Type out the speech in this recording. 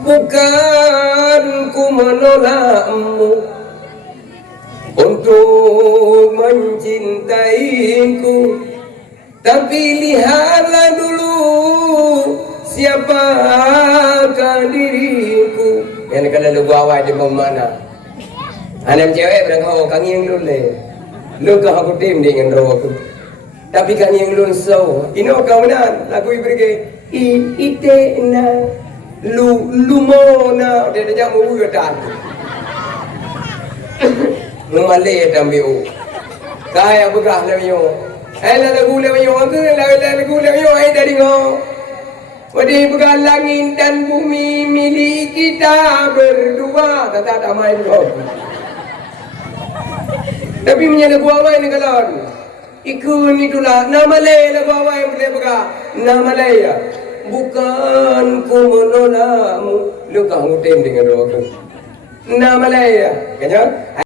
Bukan ku menolakmu untuk mencintaiku, tapi lihatlah dulu siapakah diriku. Yang kalau lu bawa di mana? Anak cewek berangkau kami yang lule, lu kau aku tim dengan roh aku. Tapi kami yang lun so, ino kau nan lagu ibrige ite na lumona dia dah jamu udan. Lumale dambiu. Kaya begah lamiyo. Lagu lamiyo tu lagu lamiyo dari ngau. Wadi begah langit dan bumi milik kita berdua. Kata damai kau. Tapi menyala gua awal ni kalon. Ikut itulah nama lay lagu awal yang boleh begah. Nama lay ya. Bukan ku menolakmu, lu kau ngutim dengan roh aku. Nama lay ya, kanya.